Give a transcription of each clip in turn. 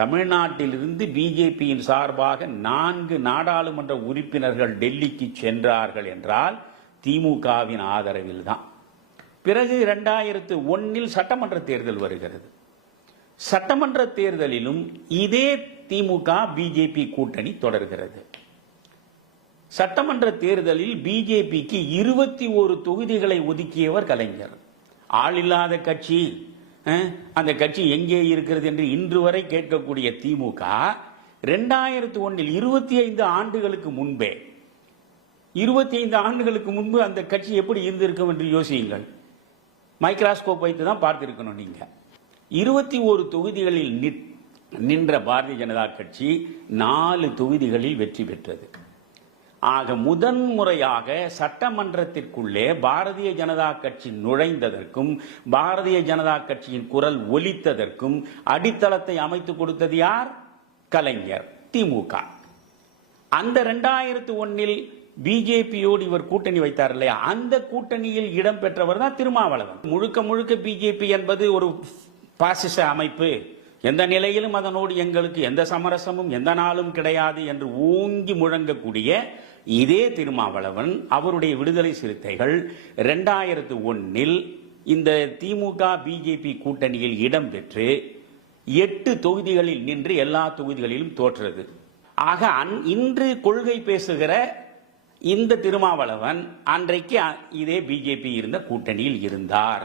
தமிழ்நாட்டிலிருந்து பிஜேபியின் சார்பாக 4 நாடாளுமன்ற உறுப்பினர்கள் டெல்லிக்கு சென்றார்கள் என்றால் திமுகவின் ஆதரவில் தான். பிறகு 2001 சட்டமன்ற தேர்தல் வருகிறது. சட்டமன்ற தேர்தலிலும் இதே திமுக பிஜேபி கூட்டணி தொடர்கிறது. சட்டமன்ற தேர்தலில் பிஜேபிக்கு 21 தொகுதிகளை ஒதுக்கியவர் கலைஞர். ஆள் இல்லாத கட்சி, அந்த கட்சி எங்கே இருக்கிறது என்று இன்று வரை கேட்கக்கூடிய திமுக 2001 25 ஆண்டுகளுக்கு முன்பே 25 ஆண்டுகளுக்கு முன்பு அந்த கட்சி எப்படி இருந்திருக்கும் என்று யோசியுங்கள். மைக்ராஸ்கோப் வைத்து தான் பார்த்திருக்கணும். நீங்க 21 தொகுதிகளில் நின்ற பாரதிய ஜனதா கட்சி 4 தொகுதிகளில் வெற்றி பெற்றது. ஆக முதன்முறையாக சட்டமன்றத்திற்குள்ளே பாரதிய ஜனதா கட்சி நுழைந்ததற்கும் பாரதிய ஜனதா கட்சியின் குரல் ஒலித்ததற்கும் அடித்தளத்தை அமைத்துக் கொடுத்தது யார்? கலைஞர், திமுக. அந்த 2001 பிஜேபியோடு இவர் கூட்டணி வைத்தார் இல்லையா, அந்த கூட்டணியில் இடம்பெற்றவர் தான் திருமாவளவன். முழுக்க முழுக்க பிஜேபி என்பது ஒரு பாசிச அமைப்பு, எந்த நிலையிலும் அதனோடு எங்களுக்கு எந்த சமரசமும் எந்த நாளும் கிடையாது என்று ஓங்கி முழங்கக்கூடிய இதே திருமாவளவன் அவருடைய விடுதலை சிறுத்தைகள் 2001 இந்த திமுக பிஜேபி கூட்டணியில் இடம்பெற்று 8 தொகுதிகளில் நின்று எல்லா தொகுதிகளிலும் தோற்றது. ஆக இன்று கொள்கை பேசுகிற இந்த திருமாவளவன் அன்றைக்கு இதே பிஜேபி இருந்த கூட்டணியில் இருந்தார்.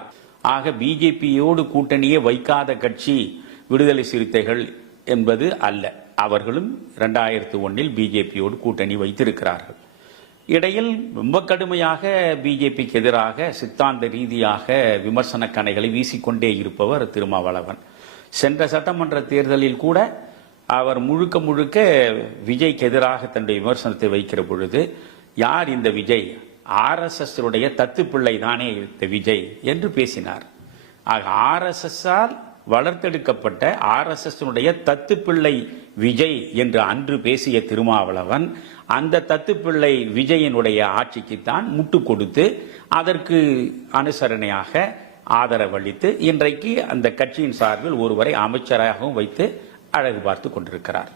ஆக பிஜேபியோடு கூட்டணியே வைக்காத கட்சி விடுதலை சிறுத்தைகள் என்பது அல்ல. அவர்களும் 2001 பிஜேபியோடு கூட்டணி வைத்திருக்கிறார்கள். இடையில் ரொம்ப கடுமையாக பிஜேபிக்கு எதிராக சித்தாந்த ரீதியாக விமர்சன கணைகளை வீசிக்கொண்டே இருப்பவர் திருமாவளவன். சென்ற சட்டமன்ற தேர்தலில் கூட அவர் முழுக்க முழுக்க விஜய்க்கு எதிராக தன்னுடைய விமர்சனத்தை வைக்கிற பொழுது, யார் இந்த விஜய், RSS தத்துப்பிள்ளை தானே இந்த விஜய் என்று பேசினார். ஆக RSS-ஆல் வளர்த்தெடுக்கப்பட்ட RSS தத்துப்பிள்ளை விஜய் என்று அன்று பேசிய திருமாவளவன் அந்த தத்துப்பிள்ளை விஜயனுடைய ஆட்சிக்குத்தான் முட்டு கொடுத்து அதற்கு அனுசரணையாக ஆதரவளித்து இன்றைக்கு அந்த கட்சியின் சார்பில் ஒருவரை அமைச்சராகவும் வைத்து அழகு பார்த்து கொண்டிருக்கிறார்.